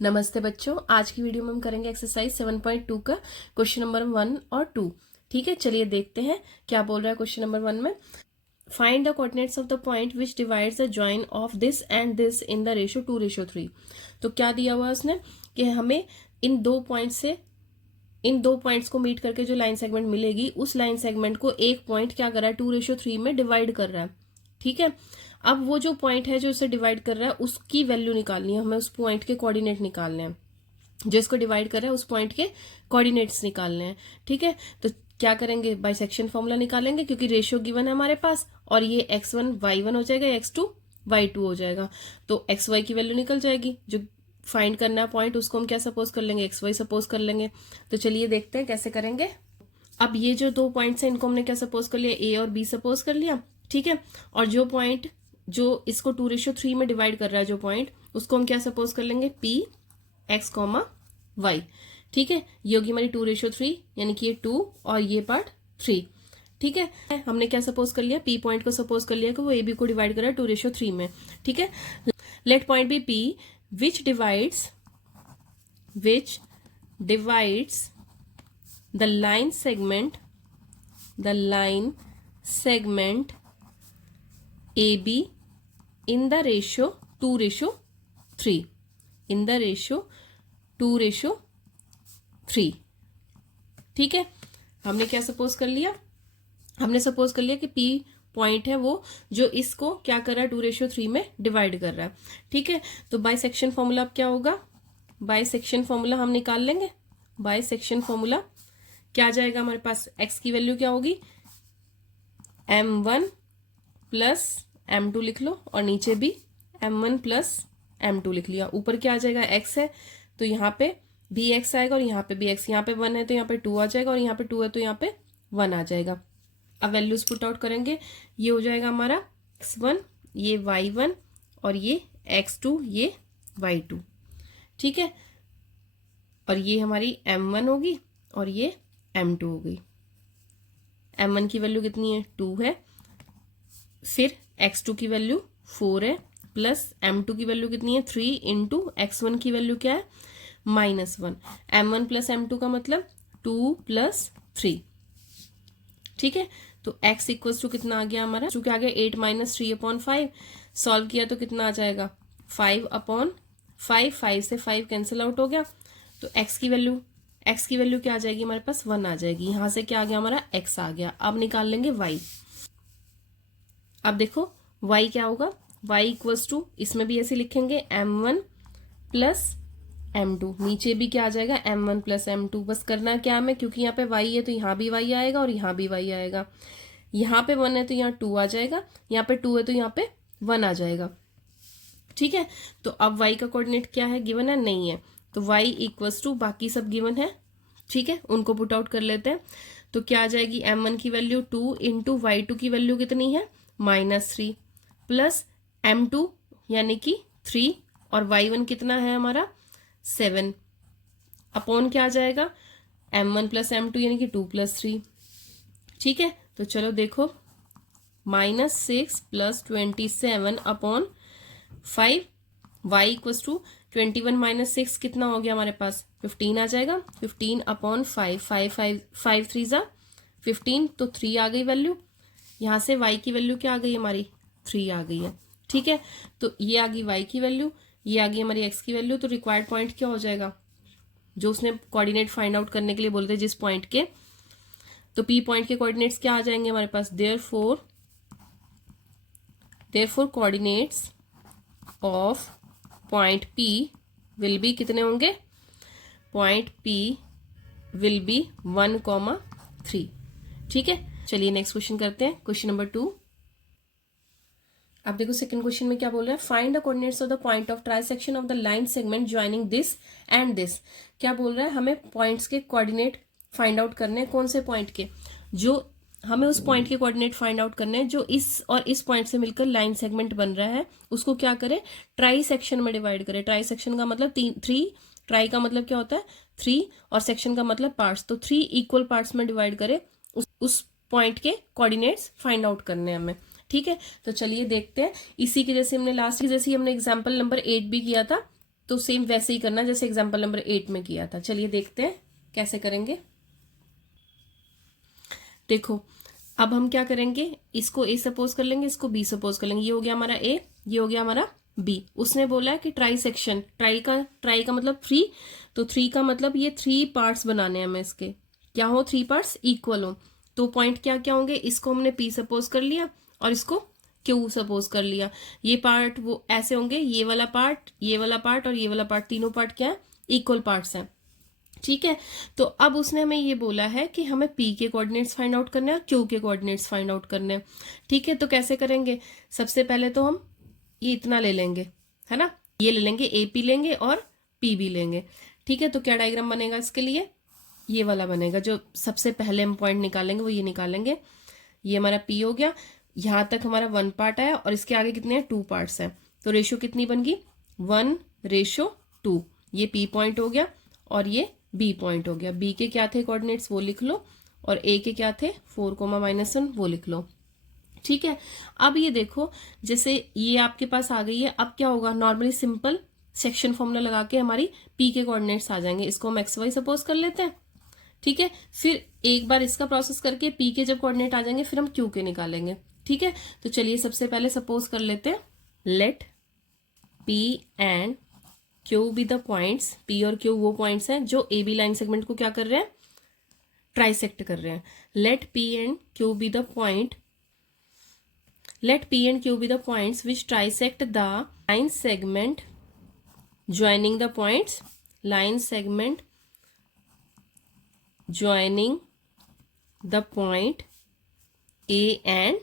नमस्ते बच्चों, आज की वीडियो में हम करेंगे एक्सरसाइज 7.2 का क्वेश्चन नंबर 1 और 2। ठीक है, चलिए देखते हैं क्या बोल रहा है क्वेश्चन नंबर 1 में। Find the coordinates of the point which divides the join of this and this in the ratio 2:3। तो क्या दिया हुआ है उसने कि हमें इन दो पॉइंट्स को मीट करके जो लाइन सेगमेंट मिलेगी उस लाइन सेगमेंट को एक पॉइंट क्या कर रहा है 2:3 में डिवाइड कर रहा है। ठीक है, अब वो जो पॉइंट है जो इसे डिवाइड कर रहा है उसकी वैल्यू निकालनी है, हमें उस पॉइंट के कोऑर्डिनेट निकालने हैं। जो इसको डिवाइड कर रहा है उस पॉइंट के कोऑर्डिनेट्स निकालने हैं। ठीक है, तो क्या करेंगे, बाइसेक्शन फॉर्मूला निकालेंगे क्योंकि रेशियो गिवन है हमारे पास, और ये x1 y1 हो जाएगा, x2 y2 हो जाएगा। तो एक्स वाई की वैल्यू निकल जाएगी। जो फाइंड करना है पॉइंट उसको हम क्या सपोज कर लेंगे, एक्स वाई सपोज कर लेंगे। तो चलिए देखते हैं कैसे करेंगे। अब ये जो दो पॉइंट्स हैं इनको हमने क्या सपोज कर लिया, ए और बी सपोज कर लिया। ठीक है, और जो पॉइंट जो इसको 2:3 में डिवाइड कर रहा है जो पॉइंट, उसको हम क्या सपोज कर लेंगे, पी एक्स कॉमा वाई। ठीक है, ये होगी हमारी 2:3, यानी कि ये 2 और ये पार्ट 3। ठीक है, हमने क्या सपोज कर लिया, पी पॉइंट को सपोज कर लिया कि वो ए बी को डिवाइड कर रहा है 2:3 में। ठीक है, let point be P which divides the line segment AB in the ratio 2:3 in the ratio 2:3। ठीक है, हमने क्या सपोज कर लिया, हमने सपोज कर लिया कि P पॉइंट है वो जो इसको क्या कर रहा है 2:3 में डिवाइड कर रहा है। ठीक है, तो बाई सेक्शन फॉर्मूला अब क्या होगा, बाई सेक्शन फॉर्मूला हम निकाल लेंगे। बाई सेक्शन फॉर्मूला क्या आ जाएगा हमारे पास, x की वैल्यू क्या होगी, m1 प्लस m2 लिख लो, और नीचे भी m1 प्लस m2 लिख लिया। ऊपर क्या आ जाएगा, x है तो यहाँ पे भी x आएगा और यहाँ पे भी x, यहाँ पे 1 है तो यहाँ पे 2 आ जाएगा, और यहाँ पे 2 है तो यहाँ पे 1 आ जाएगा। अब वैल्यूज पुट आउट करेंगे, ये हो जाएगा हमारा x1, ये y1 और ये x2, ये y2। ठीक है, और ये हमारी m1 होगी और ये m2 होगी। m1 की वैल्यू कितनी है, 2 है, फिर x2 की वैल्यू 4 है, प्लस m2 की वैल्यू कितनी है 3 इंटू x1 की वैल्यू क्या है -1। m1 प्लस m2 का मतलब 2 प्लस 3। ठीक है, तो x इक्वल्स टू कितना आ गया हमारा, चूंकि आ गया 8 - 3/5। सॉल्व किया तो कितना आ जाएगा 5/5, 5 से 5 कैंसिल आउट हो गया। तो x की वैल्यू क्या आ जाएगी हमारे पास, 1 आ जाएगी। यहां से क्या आ गया हमारा, x आ गया। अब निकाल लेंगे y। अब देखो y क्या होगा, y इक्वल्स टू, इसमें भी ऐसे लिखेंगे m1 प्लस m2, नीचे भी क्या आ जाएगा m1 प्लस m2। बस करना क्या हमें, क्योंकि यहाँ पे y है तो यहाँ भी y आएगा और यहाँ भी y आएगा। यहाँ पे 1 है तो यहाँ 2 आ जाएगा, यहाँ पे 2 है तो यहाँ पे 1 आ जाएगा। ठीक है, तो अब y का कोऑर्डिनेट क्या है, गिवन है, नहीं है, तो y इक्वल्स टू, बाकी सब गिवन है। ठीक है, उनको पुट आउट कर लेते हैं। तो क्या आ जाएगी, m1 की वैल्यू 2 इंटू y2 की वैल्यू कितनी है -3, प्लस m2 यानी कि 3, और y1 कितना है हमारा 7, अपॉन क्या आ जाएगा m1 प्लस m2 यानी कि 2 प्लस 3। ठीक है, तो चलो देखो, -6 plus 27 upon 5, y equals to 21 - 6 कितना हो गया हमारे पास, 15 आ जाएगा। 15 अपॉन 5, 5 3 ज़ा 15, तो 3 आ गई वैल्यू। यहाँ से y की वैल्यू क्या आ गई हमारी, 3 आ गई है। ठीक है, तो ये आ गई y की वैल्यू, ये आ गई हमारी x की वैल्यू। तो रिक्वायर्ड पॉइंट क्या हो जाएगा, जो उसने कोऑर्डिनेट फाइंड आउट करने के लिए बोले थे जिस पॉइंट के, तो p पॉइंट के कोऑर्डिनेट्स क्या आ जाएंगे हमारे पास, therefore coordinates of point p will be कितने होंगे, पॉइंट p विल बी 1,3। ठीक है, चलिए नेक्स्ट क्वेश्चन करते हैं, क्वेश्चन नंबर 2। अब देखो सेकंड क्वेश्चन में क्या बोल रहा है, find the coordinates of the point of trisection of the line segment joining this and this. क्या बोल रहा है, हमें पॉइंट्स के कोऑर्डिनेट फाइंड आउट करने हैं। कौन से पॉइंट के, जो हमें उस पॉइंट के कोऑर्डिनेट फाइंड आउट करने हैं जो इस और इस पॉइंट से मिलकर लाइन सेगमेंट बन रहा है, उसको क्या करें, ट्राई सेक्शन में डिवाइड करें। ट्राई सेक्शन का मतलब 3, ट्राई का मतलब क्या होता है 3, और सेक्शन का मतलब पार्ट्स, तो 3 इक्वल पार्ट्स में डिवाइड करें। उस पॉइंट के कोऑर्डिनेट्स फाइंड आउट करने हैं हमें। ठीक है, तो चलिए देखते हैं। इसी की जैसे हमने लास्ट की जैसे हमने एग्जाम्पल नंबर 8 भी किया था, तो सेम वैसे ही करना जैसे एग्जाम्पल नंबर 8 में किया था। चलिए देखते हैं कैसे करेंगे। देखो अब हम क्या करेंगे, इसको ए सपोज कर लेंगे, इसको बी सपोज कर लेंगे। ये हो गया हमारा ए, ये हो गया हमारा बी। उसने बोला है कि ट्राई सेक्शन, ट्राई का मतलब 3, तो 3 का मतलब ये 3 पार्ट्स बनाने हैं हमें, इसके क्या हो 3 पार्ट्स इक्वल हो। तो पॉइंट क्या क्या होंगे, इसको हमने पी सपोज कर लिया और इसको क्यू सपोज कर लिया। ये पार्ट वो ऐसे होंगे, ये वाला पार्ट, ये वाला पार्ट और ये वाला पार्ट, तीनों पार्ट क्या है, इक्वल पार्ट्स हैं। ठीक है, तो अब उसने हमें ये बोला है कि हमें पी के कोऑर्डिनेट्स फाइंड आउट करने हैं और क्यू के कोऑर्डिनेट्स फाइंड आउट करने हैं। ठीक है, तो कैसे करेंगे, सबसे पहले तो हम ये इतना ले लेंगे, है ना, ये ले लेंगे, ए पी लेंगे और पी भी लेंगे। ठीक है, तो क्या डायग्राम बनेगा इसके लिए, ये वाला बनेगा। जो सबसे पहले हम पॉइंट निकालेंगे वो ये निकालेंगे। ये हमारा पी हो गया, यहां तक हमारा 1 पार्ट आया और इसके आगे कितने हैं, 2 पार्ट्स हैं। तो रेशियो कितनी बन गई, 1:2। ये पी पॉइंट हो गया और ये बी पॉइंट हो गया। बी के क्या थे कोऑर्डिनेट्स वो लिख लो और ए के क्या थे 4, -1 वो लिख लो। ठीक है, अब ये देखो जैसे ये आपके पास आ गई है, अब क्या होगा, नॉर्मली सिंपल सेक्शन फॉर्मूला लगा के हमारी पी के कोऑर्डिनेट्स आ जाएंगे। इसको हम XY सपोज कर लेते हैं। ठीक है, फिर एक बार इसका प्रोसेस करके पी के जब कोऑर्डिनेट आ जाएंगे फिर हम क्यू के निकालेंगे। ठीक है, तो चलिए सबसे पहले सपोज कर लेते हैं, let P and Q be the points. P और क्यू वो पॉइंट्स हैं जो ए बी लाइन सेगमेंट को क्या कर रहे हैं, ट्राइसेक्ट कर रहे हैं। Let P and Q be the point, let P and Q be the points which trisect the line segment joining the points, line segment joining the point A and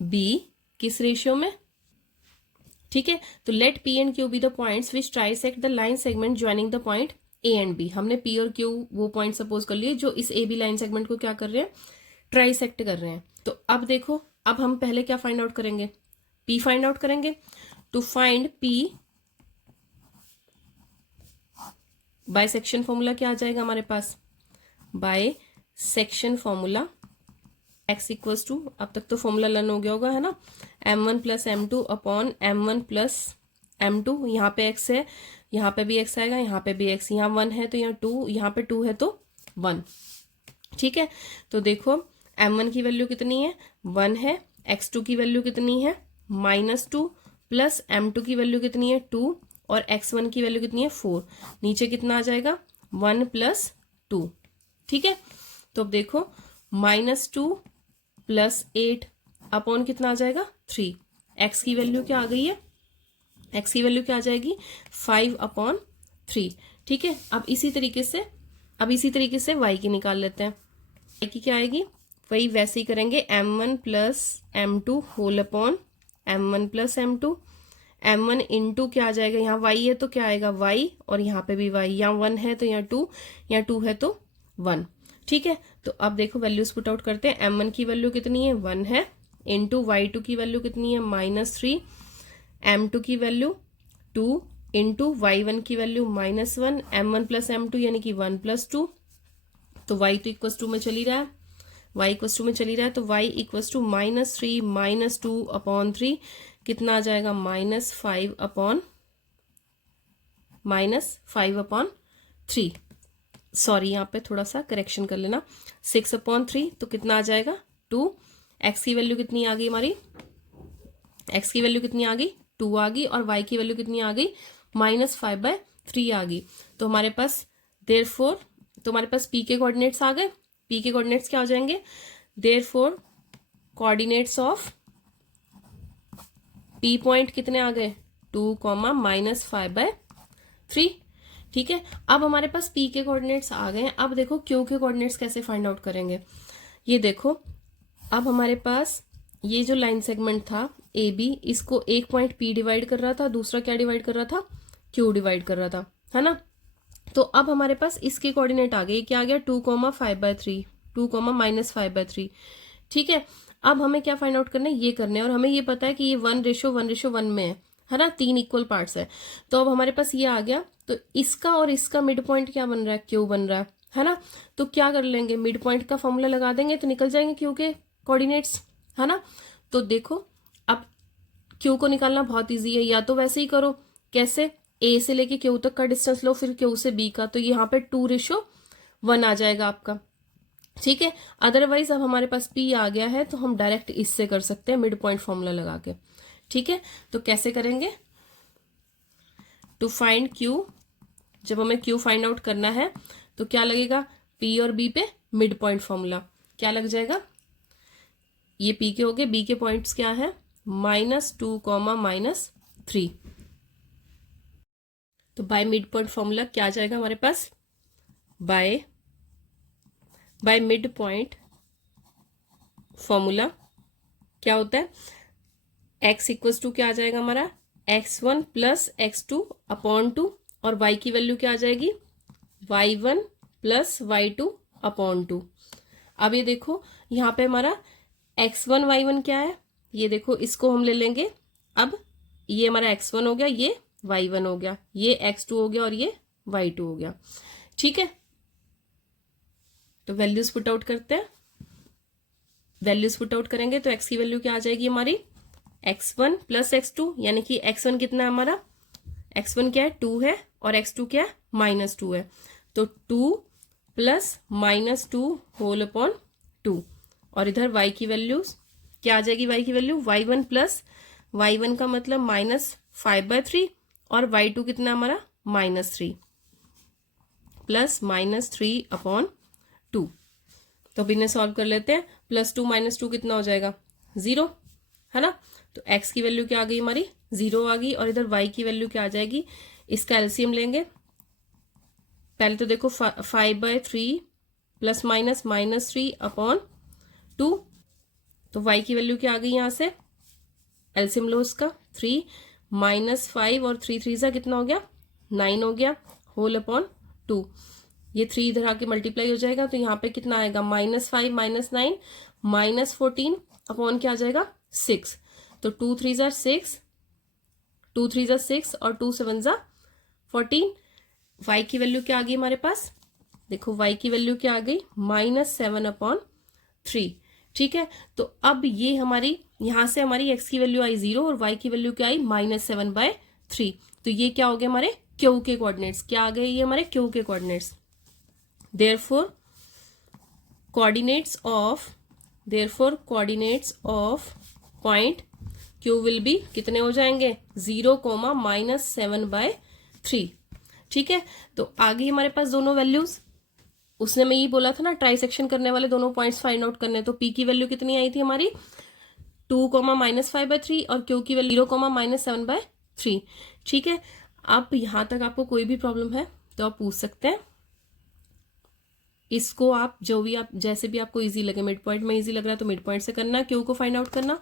B किस ratio में। ठीक है, तो let P and Q be the points which trisect the line segment joining the point A and B। हमने P और Q वो point suppose कर लिए जो इस AB लाइन सेगमेंट को क्या कर रहे हैं, ट्राइसेक्ट कर रहे हैं। तो अब देखो, अब हम पहले क्या फाइंड आउट करेंगे, P फाइंड आउट करेंगे। To find P by section formula क्या आ जाएगा हमारे पास, by section formula x equals to, अब तक तो फॉर्मूला लर्न हो गया होगा, है ना, m1 + m2 upon m1 + m2। यहाँ पे x है, यहाँ पे भी x आएगा, यहाँ पे भी x, यहाँ 1 है तो यहाँ 2, यहाँ पे 2 है तो 1। ठीक है, तो देखो m1 की वैल्यू कितनी है, 1 है, x2 की वैल्यू कितनी है, -2, प्लस m2 की वैल्यू कितनी है 2 और x1 की वैल्यू कितनी है 4। नीचे कितना आ जाएगा, 1 + 2। ठीक है, तो अब देखो -2 + 8 अपॉन कितना आ जाएगा 3। x की वैल्यू क्या आ गई है, x की वैल्यू क्या आ जाएगी 5/3। ठीक है, अब इसी तरीके से y की निकाल लेते हैं। y की क्या आएगी, वही वैसे ही करेंगे, m1 + m2 whole upon m1 + m2। m1 into क्या आ जाएगा, यहाँ y है तो क्या आएगा y और यहाँ पे भी y, यहाँ 1 है तो यहाँ 2, यहाँ 2 है तो 1। ठीक है, तो अब देखो वैल्यूज पुट आउट करते हैं। m1 की वैल्यू कितनी है 1 है, इंटू y2 की वैल्यू कितनी है -3, m2 की वैल्यू 2 इंटू y1 की वैल्यू -1, m1 + m2 यानी कि 1 + 2। तो y तो इक्वल टू में चली रहा है, y इक्वल टू में चली रहा है, तो y इक्वल टू -3 - 2/3 कितना आ जाएगा, -5/3। सॉरी, यहाँ पे थोड़ा सा करेक्शन कर लेना, 6/3 तो कितना आ जाएगा 2। x की वैल्यू कितनी आ गई हमारी, x की वैल्यू कितनी आ गई 2 आ गई, और y की वैल्यू कितनी आ गई -5/3 आ गई। तो हमारे पास देयरफॉर, तो हमारे पास p के कोऑर्डिनेट्स आ गए। p के कोऑर्डिनेट्स क्या हो जाएंगे, therefore coordinates of p point कितने आ गए 2, -5/3। ठीक है, अब हमारे पास p के कोऑर्डिनेट्स आ गए। अब देखो q के कोऑर्डिनेट्स कैसे फाइंड आउट करेंगे। ये देखो, अब हमारे पास ये जो लाइन सेगमेंट था AB, इसको एक पॉइंट P डिवाइड कर रहा था, दूसरा क्या डिवाइड कर रहा था, Q डिवाइड कर रहा था, है ना। तो अब हमारे पास इसके कोऑर्डिनेट आ गए, क्या आ गया 2, 5/3, 2, -5/3। ठीक है, अब हमें क्या फाइंड आउट करना है, ये करना है, और हमें ये पता है कि ये 1:1:1 में है ना, 3 इक्वल पार्ट्स है। तो अब हमारे पास ये आ गया, तो इसका और इसका मिड पॉइंट क्या बन रहा है, क्यू बन रहा है ना। तो क्या कर लेंगे, मिड पॉइंट का फॉर्मूला लगा देंगे तो निकल जाएंगे क्यू के कोऑर्डिनेट्स, है ना। तो देखो अब क्यू को निकालना बहुत ईजी है, या तो वैसे ही करो, कैसे, ए से लेके क्यू तक का डिस्टेंस लो, फिर क्यू से बी का, तो यहाँ पे 2:1 आ जाएगा आपका। ठीक है, अदरवाइज अब हमारे पास पी आ गया है तो हम डायरेक्ट इससे कर सकते हैं मिड पॉइंट फॉर्मूला लगा के। ठीक है, तो कैसे करेंगे, टू फाइंड क्यू, जब हमें क्यू फाइंड आउट करना है तो क्या लगेगा, पी और बी पे मिड पॉइंट फॉर्मूला क्या लग जाएगा, ये पी के हो गए, बी के पॉइंट्स क्या है -2, -3, तो बाय मिड पॉइंट फॉर्मूला क्या आ जाएगा हमारे पास, बाय मिड पॉइंट फॉर्मूला क्या होता है, x इक्वल्स टू क्या आ जाएगा हमारा, x1 प्लस x2 अपॉन 2, और y की वैल्यू क्या आ जाएगी, y1 प्लस y2 अपॉन 2। अब ये देखो यहाँ पे हमारा x1 y1 क्या है, ये देखो इसको हम ले लेंगे, अब ये हमारा x1 हो गया, ये y1 हो गया, ये x2 हो गया और ये y2 हो गया। ठीक है, तो वैल्यूज पुट आउट करते हैं, वैल्यूज पुट आउट करेंगे तो x की वैल्यू क्या आ जाएगी हमारी, x1 प्लस x2, यानी कि x1 कितना है हमारा, x1 क्या है 2 है, और x2 क्या है -2 है, तो 2 प्लस -2 होल अपॉन 2, और इधर y की वैल्यू क्या आ जाएगी, y की वैल्यू y1 प्लस y1 का मतलब -5/3, और y2 कितना हमारा -3 प्लस -3 अपॉन 2। तो अब इन्हें सॉल्व कर लेते हैं, +2 -2 कितना हो जाएगा 0, है ना, तो x की वैल्यू क्या आ गई हमारी 0 आ गई, और इधर y की वैल्यू क्या आ जाएगी, इसका एलसीएम लेंगे, पहले तो देखो 5/3 प्लस माइनस -3 अपॉन 2, तो y की वैल्यू क्या आ गई यहाँ से, एलसीएम लो इसका, 3 -5 और 3 3 सा कितना हो गया 9 हो गया, होल अपॉन 2, ये 3 इधर आके मल्टीप्लाई हो जाएगा, तो यहाँ पे कितना आएगा -5 -9 -14 अपॉन क्या आ जाएगा 6, तो 2 3 ज़ा 6, 2 3 ज़ा 6 और 2 7 ज़ा 14। y की वैल्यू क्या आ गई हमारे पास, देखो y की वैल्यू क्या आ गई -7/3। ठीक है, तो अब ये हमारी यहां से हमारी x की वैल्यू आई 0 और y की वैल्यू क्या आई -7/3, तो ये क्या हो गया हमारे q के कोऑर्डिनेट्स, क्या आ गए ये हमारे q के coordinates, therefore coordinates of point q will be कितने हो जाएंगे 0, -7/3। ठीक है, तो आगे हमारे पास दोनों वैल्यूज, उसने मैं ये बोला था ना ट्राइसेक्शन करने वाले दोनों पॉइंट्स फाइंड आउट करने, तो p की वैल्यू कितनी आई थी हमारी 2, -5/3 और q की वैल्यू 0, -7/3। ठीक है, अब यहां तक आपको कोई भी प्रॉब्लम है तो आप पूछ सकते हैं, इसको आप जो भी आप जैसे भी आपको इजी लगे, मिड पॉइंट में इजी लग रहा है तो मिड पॉइंट से करना, क्यू को फाइंड आउट करना,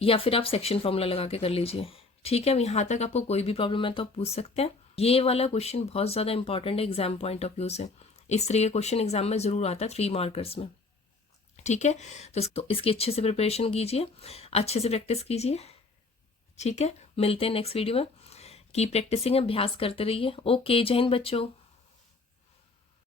या फिर आप सेक्शन फॉर्मूला लगा के कर लीजिए। ठीक है, अब यहाँ तक आपको कोई भी प्रॉब्लम है तो आप पूछ सकते हैं। ये वाला क्वेश्चन बहुत ज्यादा इंपॉर्टेंट है एग्जाम पॉइंट ऑफ व्यू से, इस तरह के क्वेश्चन एग्जाम में जरूर आता है 3 मार्कर्स में। ठीक है, तो इसकी अच्छे से प्रिपरेशन कीजिए, अच्छे से प्रैक्टिस कीजिए। ठीक है, मिलते हैं नेक्स्ट वीडियो में, की प्रैक्टिसिंग अभ्यास करते रहिए। ओके, जय हिंद बच्चों।